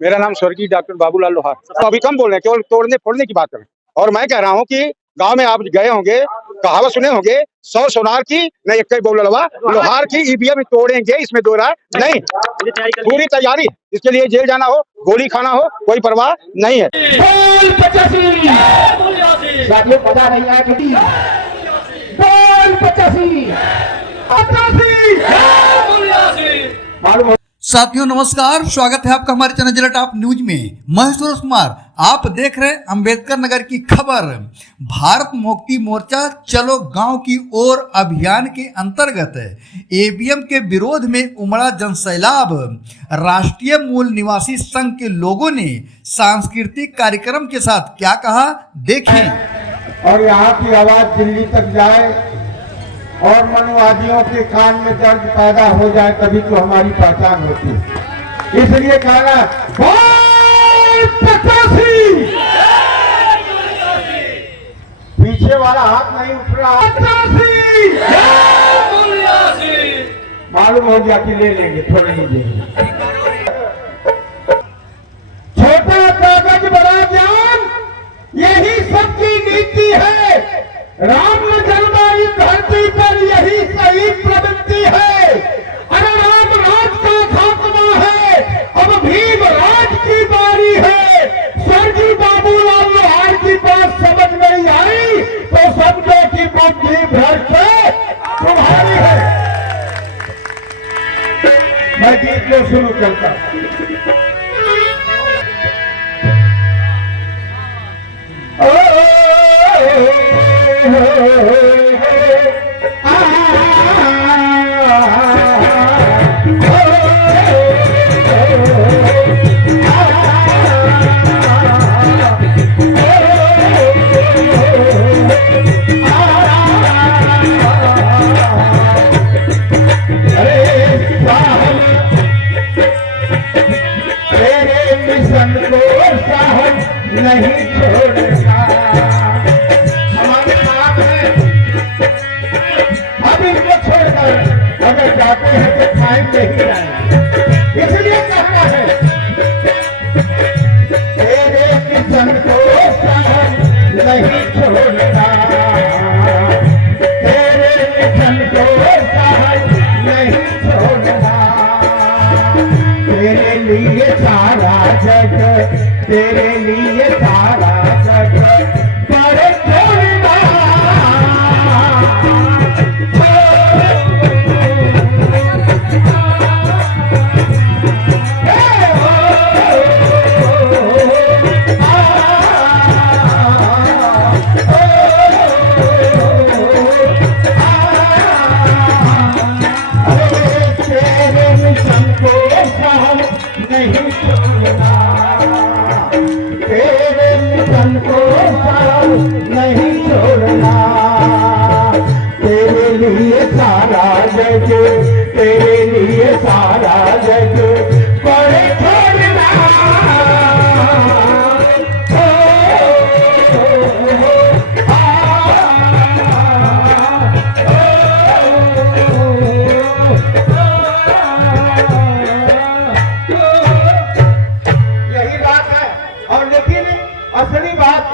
मेरा नाम स्वर्गीय डॉक्टर बाबूलाल लोहार। तो अभी कम बोल रहे हैं, केवल तोड़ने फोड़ने की बात करें। और मैं कह रहा हूँ कि गांव में आप गए होंगे, कहावत सुने होंगे, 100 सोनार की न एक बोल लोहार की ईवीएम तोड़ेंगे, इसमें दो राय नहीं। पूरी तैयारी, इसके लिए जेल जाना हो, गोली खाना हो, कोई परवाह नहीं है। पता नहीं है कि बोल 85 साथियों नमस्कार, स्वागत है आपका हमारे चैनल जिला टॉप न्यूज में। मैं सुरेश कुमार, आप देख रहे हैं अंबेडकर नगर की खबर। भारत मुक्ति मोर्चा चलो गांव की ओर अभियान के अंतर्गत ईवीएम के विरोध में उमड़ा जनसैलाब। राष्ट्रीय मूल निवासी संघ के लोगों ने सांस्कृतिक कार्यक्रम के साथ क्या कहा, देखिए। और यहाँ की आवाज दिल्ली तक जाए और मनवादियों के कान में दर्द पैदा हो जाए, तभी तो हमारी पहचान होती है। इसलिए कहना बोल 85। पीछे वाला हाथ नहीं उठ रहा। 85 मालूम हो गया कि ले लेंगे, थोड़े ही लेंगे। छोटा कागज बड़ा ज्ञान, यही सबकी नीति है। राम न जन्मा इस धरती पर, यही सही प्रवृत्ति है। अरे राम राज का खात्मा है, अब भीम राज की बारी है। स्वर्गीय बाबूलाल लोहार की बात समझ नहीं आई तो समझो कि बुद्धि भ्रष्ट तुम्हारी है। मैं गीत को शुरू करता हूं। नहीं छोड़ना हमारे साथ है। अब इनको छोड़कर अगर जाते हैं तो टाइम नहीं आएंगे। इसलिए कहना है तेरे किसन को नहीं छोड़ना, तेरे किसन को नहीं छोड़ना। तेरे लिए सारा जग, तेरे लिए सारा जग बड़े छोड़ना। तेरे मिशन को नहीं छोड़ना, तेरे मिशन को नहीं छोड़ना। तेरे लिए सारा जग, तेरे लिए सारा जग बड़े छोड़ना। यही बात है। और लेकिन असली बात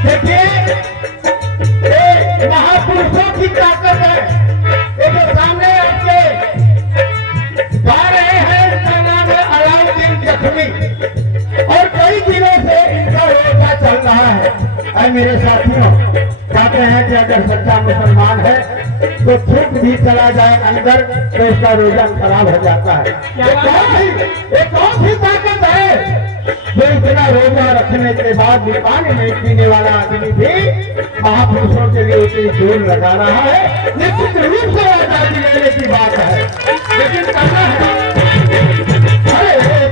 देखिए महापुरुषों की ताकत है। ये जो सामने आपके जा रहे हैं, इनका नाम है अलाउद्दीन जख्मी और कई दिनों से इनका रोजा चल रहा है। ऐ मेरे साथियों, कहते हैं कि अगर सच्चा मुसलमान है तो थूक भी चला जाए अंदर तो उसका रोजा खराब हो जाता है। ये कौन सी ताकत है जो इतना रोजा रखने के बाद भी पानी नहीं पीने वाला आदमी भी महापुरुषों के लिए इतनी जोर लगा रहा है। निश्चित रूप से आजादी लेने की बात है, लेकिन करना है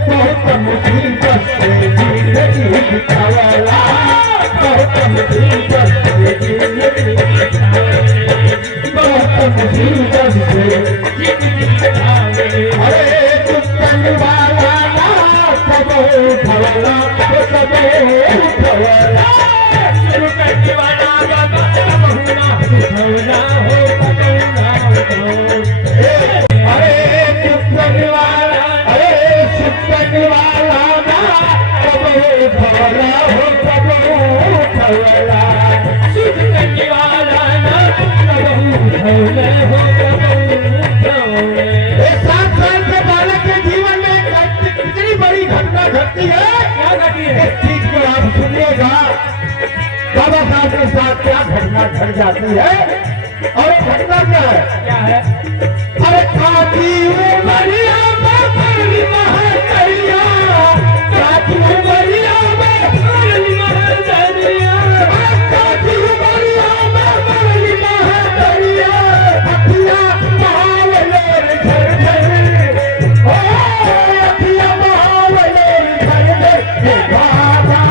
बहुत मुसीबत से जिंदगी बितावाला, बहुत मुसीबत से जिंदगी बहुत मुसीबत से जिंदगी बितावे। अरे चुपन वाला सब उठवला, सब उठवला, चुपन वाला बहुना उठवला हो पकौना हो। अरे चुपन वाला, अरे चुपन वाला सब उठवला हो सब उठवला, चुपन वाला सब उठवला हो सब उठवला। 7 साल के बालक के जीवन में कितनी बड़ी घटना घटती है, क्या घटती है इस चीज को आप सुनिएगा। बाबा साहब के साथ क्या घटना घट जाती है और घटना क्या है? अरे काफी उमरिया में बड़ी महतरिया, काफी उमरिया में बड़ी महतरिया, काफी उमरिया में बड़ी महतरिया, अखिया महावलेर झर झर, ओ अखिया महावलेर झर झर, हे बाबा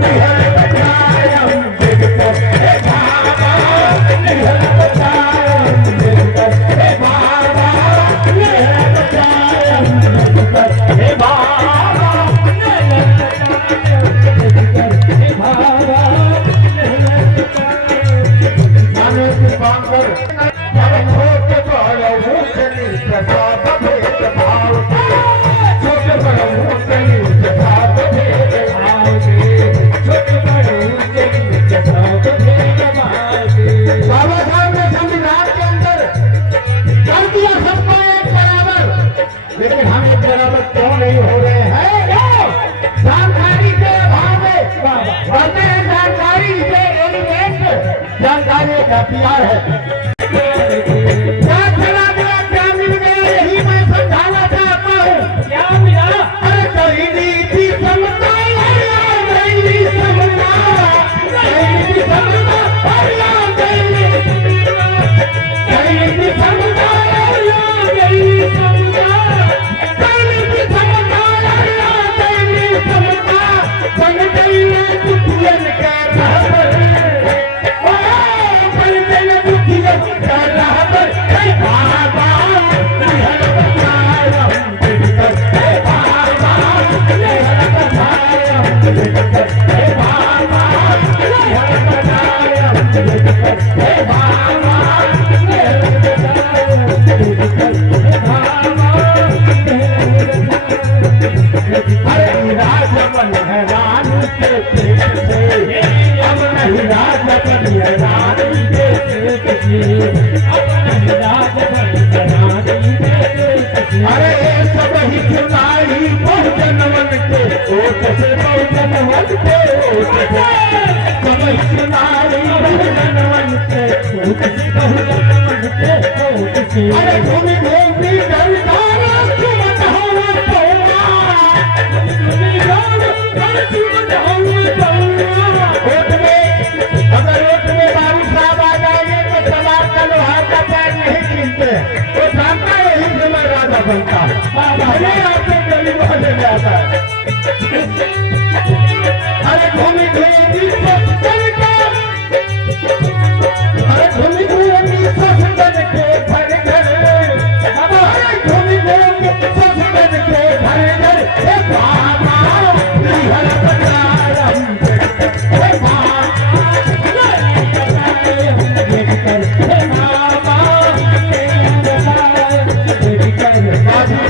निहर बचाया मुझको, हे बाबा निहर बचाया मुझको, हे बाबा निहर बचाया मुझको, हे बाबा निहर बचाया मुझको, हे बाबा निहर बचाया। मानो कि बांगर जब छोटे बड़े ऊंचे नीचे सब भेद भाव के, छोटे बड़े ऊंचे नीचे सब भेद भाव के, छोटे बड़े ऊंचे नीचे सब भेद भाव के। बाबा साहब ने संविधान के अंदर कर दिया सबको एक बराबर, लेकिन हम एक बराबर क्यों नहीं हो रहे हैं? क्यों? जानकारी के अभाव में बढ़ते हैं। जानकारी से एलिमेंट, जानकारी का प्यार है। क्या चला गया, क्या मिल गया, यही मैं समझाना चाहता हूँ। क्या मिला? अरे कहीं नीति समता, कहीं समता, कहीं समता, कहीं समता, कहीं समता, बन गई है दुखियन के रहबर, बन गई है दुखियन के रहबर। हे बाबा निहर बचाया मुझको, हे बाबा निहर बचाया मुझको, हे बाबा निहर बचाया मुझको, हे बाबा निहर बचाया मुझको, हे बाबा अरे राजपन है रानी के पेट से, अब नहीं राजपन है रानी के पेट से, अब नहीं राजपन है रानी के पेट से। अरे सब ही चुनाई बहुजनवन के ओट से, बहुजनवन के ओट से, सब ही चुनाई बहुजनवन के ओट से, बहुजनवन के ओट से। अरे भूमि भूमि दरदार चुमत हवा पौना, अगर रोड में बारिश साहब आ जाएंगे तो समाज का लोहार का पैर नहीं खींचते, वो जानता है यही से मैं राजा बनता है। भले आपके गली मोहल्ले में आता है। अरे घूमी घूमी अरे घूमी घूमी ससुरन के घर घर, अरे घूमी घूमी ससुरन के घर घर, हे बाबा निहर बचाया मुझको, हे बाबा निहर बचाया मुझको, हे बाबा निहर बचाया मुझको।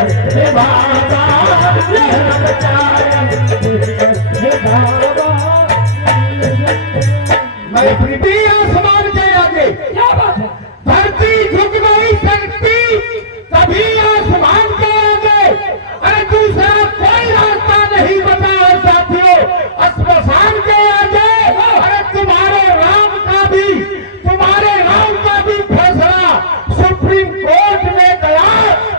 हे बाबा लहर बचाए, हे बाबा। मैं पृथ्वी आसमान के आगे, क्या बात है, धरती झुक नहीं सकती कभी आसमान के आगे। अरे दूसरा कोई रास्ता नहीं बचा है साथियों आसमान के आगे। अरे तुम्हारे राम का भी फैसला सुप्रीम कोर्ट में गया,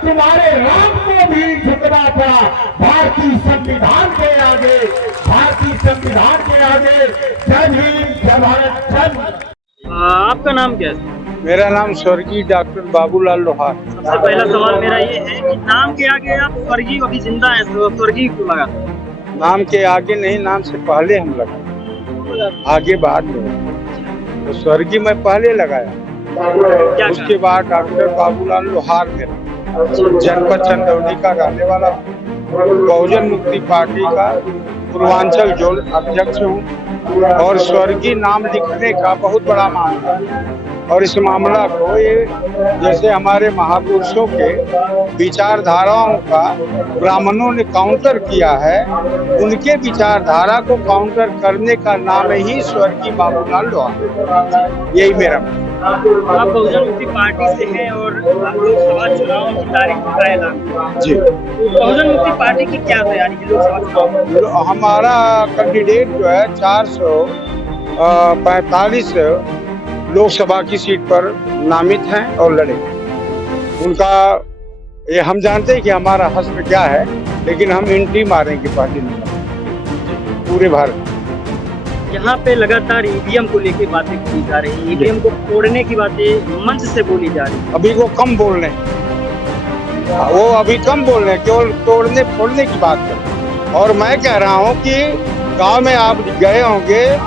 तुम्हारे राम को भी झुकना पड़ा भारतीय संविधान के आगे, भारतीय संविधान के आगे। जय भीम, जय भारत, जय। आपका नाम क्या है? मेरा नाम स्वर्गीय डॉक्टर बाबूलाल लोहार। सबसे पहला सवाल मेरा ये है कि नाम के आगे आप स्वर्गीय अभी जिंदा है, स्वर्गीय क्यों लगा? नाम के आगे नहीं, नाम से पहले हम लगाए, आगे बाद में। तो स्वर्गीय मैं पहले लगाया, क्या उसके बाद डॉक्टर बाबूलाल लोहार मेरा, जनपद चंदौली का रहने वाला हूँ, बहुजन मुक्ति पार्टी का पूर्वांचल जोन अध्यक्ष हूँ। और स्वर्गीय नाम लिखने का बहुत बड़ा मामला है, और इस मामला को ये जैसे हमारे महापुरुषों के विचारधाराओं का ब्राह्मणों ने काउंटर किया है, उनके विचारधारा को काउंटर करने का नाम ही स्वर्गीय बाबूलाल लोहार। यही मेरा आप बहुजन मुक्ति पार्टी से हैं और आप लोकसभा चुनाव की तारीख का ऐलान जी। बहुजन मुक्ति पार्टी की क्या तैयारी है लोकसभा चुनाव? हमारा कैंडिडेट जो है 445 लोकसभा की सीट पर नामित हैं और लड़े। उनका ये हम जानते हैं कि हमारा हस्ब क्या है, लेकिन हम एंट्री मारेंगे पार्टी नंबर पूरे भारत। यहाँ पे लगातार ईवीएम को लेके बातें की जा रही है, ईवीएम को तोड़ने की बातें मंच से बोली जा रही है। अभी वो कम बोल रहे हैं, वो अभी कम बोल रहे हैं, केवल तोड़ने फोड़ने की बात कर। और मैं कह रहा हूँ कि गांव में आप गए होंगे,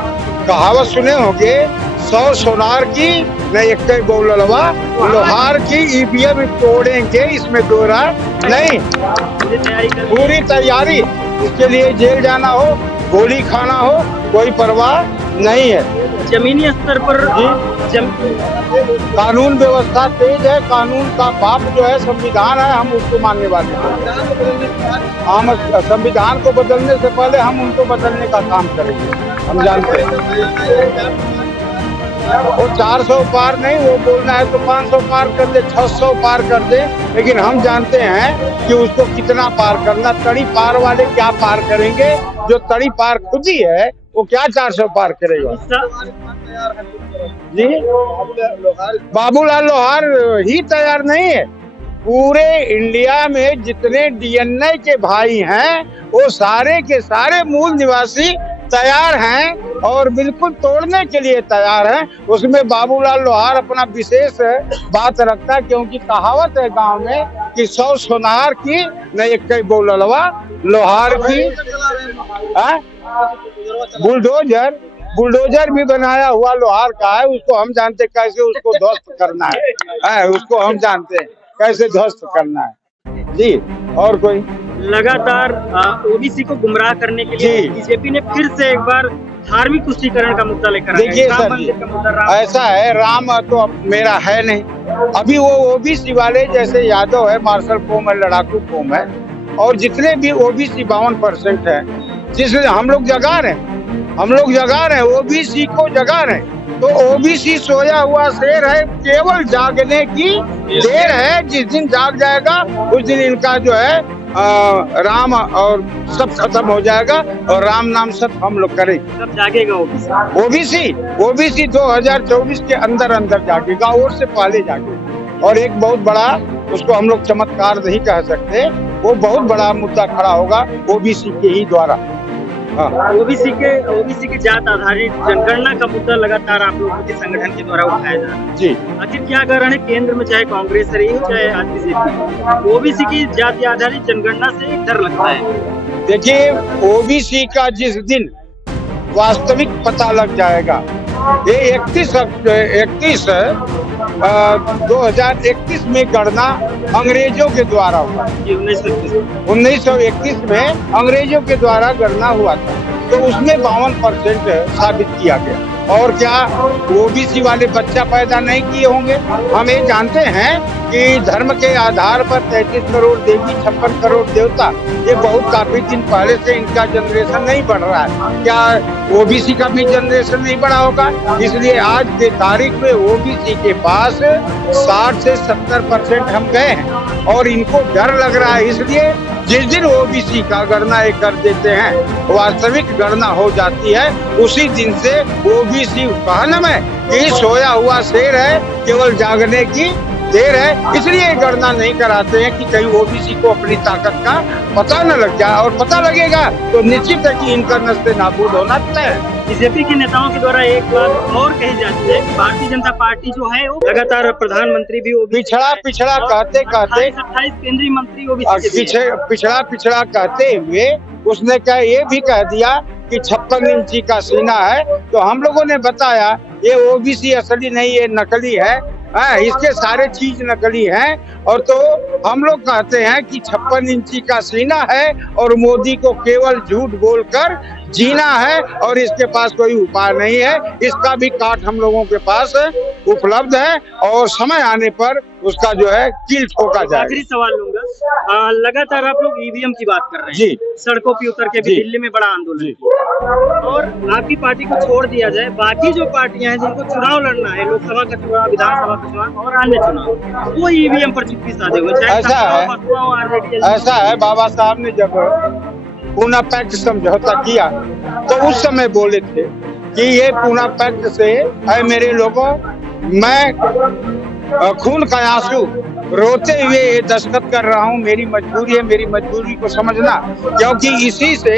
कहावत सुने होंगे, 100 सोनार की न एक बोलवा लोहार की ईवीएम तोड़ेंगे, इसमें दो राय नहीं। पूरी तैयारी, इसके लिए जेल जाना हो, गोली खाना हो, कोई परवाह नहीं है। जमीनी स्तर पर कानून व्यवस्था तेज है, कानून का बाप जो है संविधान है, हम उसको मानने वाले हैं। हम संविधान को बदलने से पहले हम उनको बदलने का काम करेंगे, हम जानते हैं। वो 400 पार नहीं, वो बोलना है तो 500 पार कर दे, 600 पार कर दे, लेकिन हम जानते हैं कि उसको कितना पार करना। तड़ी पार वाले क्या पार करेंगे? जो तड़ी पार खुद ही है वो क्या 400 पार करेगा? जी, बाबूलाल लोहार ही तैयार नहीं है। पूरे इंडिया में जितने डीएनए के भाई हैं वो सारे के सारे मूल निवासी तैयार हैं और बिल्कुल तोड़ने के लिए तैयार हैं। उसमें बाबूलाल लोहार अपना विशेष बात रखता है, क्योंकि कहावत है गांव में कि 100 सोनार की न एक बोलवा लोहार की। बुलडोजर भी बनाया हुआ लोहार का है, उसको हम जानते कैसे उसको ध्वस्त करना है, उसको हम जानते हैं कैसे ध्वस्त करना है जी। और कोई लगातार ओबीसी को गुमराह करने के लिए बीजेपी ने फिर से एक बार धार्मिक तुष्टीकरण का मुद्दा लेकर आया। देखिए सर जी, ऐसा है, राम तो अब मेरा है नहीं। अभी वो ओबीसी वाले जैसे यादव है, मार्शल कौम है, लड़ाकू कौम है, और जितने भी ओबीसी 52% है, जिसमें हम लोग जगा रहे हैं, ओबीसी को जगा रहे हैं। तो ओबीसी सोया हुआ शेर है, केवल जागने की देर है। जिस दिन जाग जाएगा उस दिन इनका जो है राम और सब खत्म हो जाएगा, और राम नाम सब हम लोग करेंगे। कब जागेगा ओबीसी 2024 के अंदर जागेगा, और से पहले जागेगा। और एक बहुत बड़ा, उसको हम लोग चमत्कार नहीं कह सकते, वो बहुत बड़ा मुद्दा खड़ा होगा ओबीसी के ही द्वारा। ओबीसी के जात आधारित जनगणना का मुद्दा लगातार आप लोगों के संगठन के द्वारा उठाया जा रहा है जी। आखिर क्या कारण है केंद्र में चाहे कांग्रेस रही हो चाहे आज बीजेपी, ओबीसी की जाति आधारित जनगणना से एक डर लगता है? देखिए, ओबीसी का जिस दिन वास्तविक पता लग जाएगा, ये 2031 में गणना अंग्रेजों के द्वारा हुआ। 1931 में अंग्रेजों के द्वारा गणना हुआ था, तो उसमें 52% साबित किया गया। और क्या ओबीसी वाले बच्चा पैदा नहीं किए होंगे? हम ये जानते हैं कि धर्म के आधार पर 33 करोड़ देवी 56 करोड़ देवता, ये बहुत काफी दिन पहले से इनका जनरेशन नहीं बढ़ रहा है। क्या ओबीसी का भी जनरेशन नहीं बढ़ा होगा? इसलिए आज के तारीख में ओबीसी के पास 60 से 70% हम गए हैं और इनको डर लग रहा है। इसलिए जिस दिन ओबीसी का गणना एक कर देते हैं, वास्तविक गणना हो जाती है, उसी दिन से ओबीसी कहना में कि सोया हुआ शेर है, केवल जागने की देर है। इसलिए गणना नहीं कराते हैं कि कहीं ओबीसी को अपनी ताकत का पता न लग जाए, और पता लगेगा तो निश्चित है कि इनका नस्ल नाबूद होना तय है। बीजेपी के नेताओं के द्वारा एक बात और कही जाती है कि भारतीय जनता पार्टी जो है वो लगातार प्रधानमंत्री भी पिछड़ा कहते 28 केंद्रीय मंत्री पिछड़ा कहते हुए उसने क्या ये भी कह दिया कि 56 इंची का सीना है। तो हम लोगों ने बताया ये ओबीसी असली नहीं, ये नकली है। इसके सारे चीज नकली हैं। और तो हम लोग कहते हैं कि 56 इंची का सीना है और मोदी को केवल झूठ बोलकर जीना है और इसके पास कोई उपाय नहीं है। इसका भी काट हम लोगों के पास उपलब्ध है और समय आने पर उसका जो है कील ठोका जाएगा। आखिरी सवाल लूंगा, लगातार आप लोग ईवीएम की बात कर रहे हैं जी, सड़कों पे उतर के भी दिल्ली में बड़ा आंदोलन और आपकी पार्टी को छोड़ दिया जाए, बाकी जो पार्टियां हैं जिनको चुनाव लड़ना है, लोकसभा का चुनाव, विधानसभा का चुनाव और अन्य चुनाव, वो ईवीएम पर चुप्पी साधे हुए। ऐसा है बाबा साहब ने जब पूना पैक्ट समझौता किया तो उस समय बोले थे कि ये पूना पैक्ट से है मेरे लोगों, मैं खून का आंसू रोते हुए ये दस्तखत कर रहा हूँ। मेरी मजबूरी है, मेरी मजबूरी को समझना, क्योंकि इसी से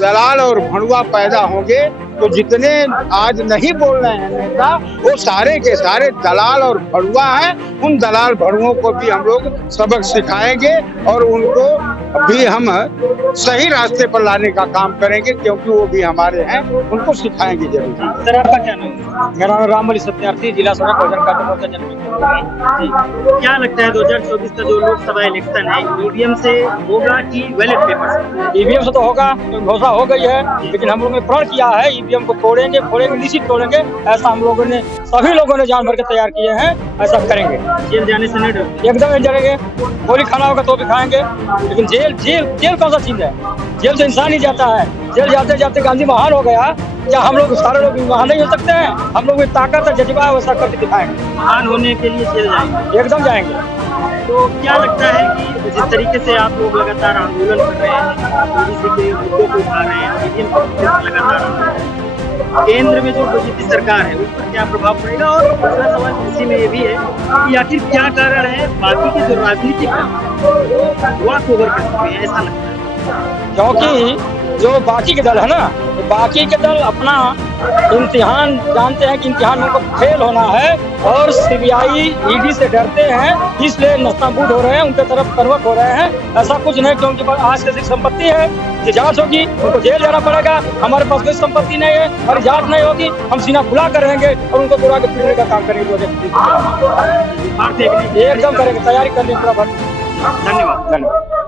दलाल और भड़ुआ पैदा होंगे। तो जितने आज नहीं बोल रहे हैं नेता, वो सारे के सारे दलाल और भड़ुआ हैं। उन दलाल भड़ुओं को भी हम लोग सबक सिखाएंगे और उनको भी हम सही रास्ते पर लाने का काम करेंगे, क्योंकि वो भी हमारे हैं, उनको सिखाएंगे जरूर। सर आपका क्या नाम है? मेरा नाम रामबली सत्यार्थी, जिला सड़क बहुजन कार्य मोर्चा जनरल। क्या लगता है 2024 का जो लोकसभा इलेक्शन है ईवीएम से होगा कि बैलेट पेपर से? ईवीएम से तो होगा, घोषणा हो गई है, लेकिन हम लोगों ने प्रण किया है ईवीएम को तोड़ेंगे, निश्चित तोड़ेंगे। ऐसा हम लोगों ने, सभी लोगों ने जान भर के तैयार किए हैं, ऐसा करेंगे। जेल जाने से नहीं डरते? एकदम नहीं डरेंगे, गोली खाना होगा तो भी खाएंगे, लेकिन जेल कौन सा चीज है? जेल तो इंसान ही जाता है। जेल जाते जाते गांधी महान हो गया, क्या हम लोग सारे लोग महान नहीं हो सकते हैं? हम लोग में ताकत है, जज्बा है, वैसा करके दिखाएंगे। महान होने के लिए जेल जाएंगे? एकदम जाएंगे। तो क्या लगता है कि जिस तरीके से आप लोग लगातार आंदोलन कर रहे हैं, ओबीसी के मुद्दों को उठा रहे हैं, ईवीएम के मुद्दे पर लगातार, केंद्र में जो बीजेपी सरकार है उस पर क्या प्रभाव पड़ेगा? और दूसरा सवाल इसी में ये भी है कि आखिर क्या कारण है बाकी के जो राजनीतिक दल वॉक ओवर कर चुके हैं, ऐसा लगता है? क्योंकि जो बाकी के दल है ना, बाकी के दल अपना इम्तिहान जानते हैं कि इम्तिहान में उनको फेल होना है और सीबीआई ईडी से डरते हैं, इसलिए नस्ताबूद हो रहे हैं, उनके तरफ कन्वर्ट हो रहे हैं। ऐसा कुछ नहीं कि उनके पास आज से संपत्ति है कि जांच होगी, उनको जेल जाना पड़ेगा। हमारे पास कोई संपत्ति नहीं है, हमारी जांच नहीं होगी, हम सीना खुला कर रहेंगे और उनको बुरा के पीड़ने का काम करेंगे। एकदम एकदम करेंगे, तैयारी करने पूरा। धन्यवाद।